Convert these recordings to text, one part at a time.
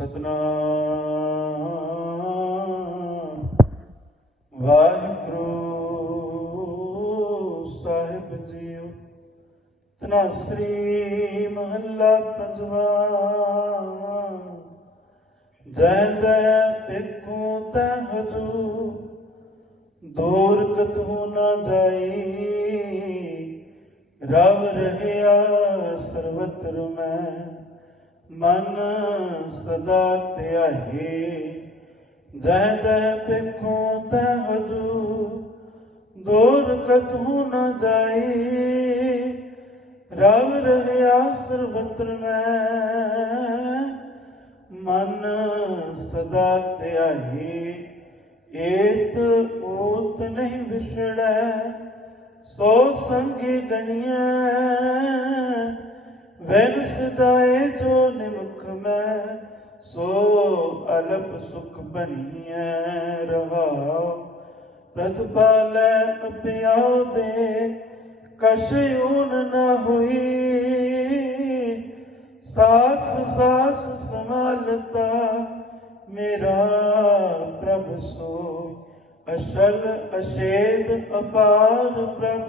ਸਤਨਾਮ। ਵਾਹਿਗੁਰੂ ਸਾਹਿਬ ਜੀਓ ਤਨਾਸਰੀ ਮਹੱਲਾ ਪੰਜਵਾ। ਜੈ ਜੈ ਪਿੱਖੂ ਤੈ ਹਜੂ, ਦੂਰ ਕਤੂ ਨਾ ਜਾਈ। ਰਵ ਰਹਿਆ ਸਰਵਤਰ ਮੈਂ ਮਨ ਸਦਾ ਧਿਆਹੇ ਜੈ ਜੈ ਪਿੱਖੂ ਤੈ ਹਜੂ ਦੂਰ ਕਤੂ ਨਾ ਜਾਈ ਰਵ ਰਹਿਆ ਸਰਵਤਰ ਮੈਂ, ਮਨ ਸਦਾ ਧਿਆਹੀ ਏਤ ਓਤ ਨਹੀਂ ਵਿਛੜੈ, ਸੋ ਸੰਗੀ ਗਣੀਐ। ਵੈਨ ਸਦਾਏ ਜੋ ਨਿਮਖ ਮੈਂ, ਸੋ ਅਲਪ ਸੁਖ ਬਣੀਐ ਰਹਾਉ। ਪ੍ਰਤਪਾਲੈ ਅਪਿਆਉ ਦੇ ਕਛ ਊਨ ਨਾ ਹੋਈ। ਸਾਸ ਸਾਸ ਸਮਾਲਤਾ ਮੇਰਾ ਪ੍ਰਭ ਸੋਇ ਅਸ਼ਲ ਅਸ਼ੇਦ ਅਪਾਰ ਪ੍ਰਭ,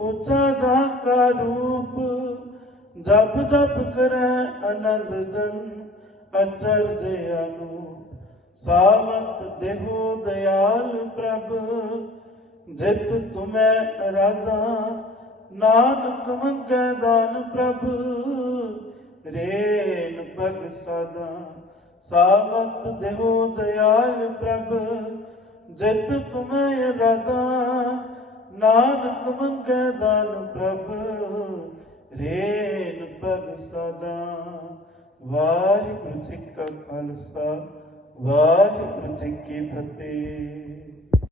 ਉਚਾ ਦਾ ਕਾ ਰੂਪ ਜਪ ਜਪ ਕਰੈ ਅਨੰਦ ਜਨ ਅਚਰਜ ਅਨੂਪ ਸਾਵੰਤ ਦੇਹੋ ਦਇਆਲ ਪ੍ਰਭ, ਜਿਤ ਤੁਮੈ ਅਰਾਧਾ ਨਾਨਕ ਮੰਗੈ ਦਾਨ ਪ੍ਰਭ, ਰੇਨ ਭਗ ਸਦਾ ਸਾਵੰਤ ਦੇਹੋ ਦਇਆਲ ਪ੍ਰਭ, ਜਿਤ ਤੁਮੈ ਰਾਧਾ। ਨਾਨਕ ਮੰਗੈ ਦਾਨ ਪ੍ਰਭ ਰੇ ਪਗ ਸਦਾ ਵਾਹਿਗੁਰੂ ਜੀ ਕਾ ਖਾਲਸਾ ਵਾਹਿਗੁਰੂ ਜੀ ਕੀ ਫਤਿਹ।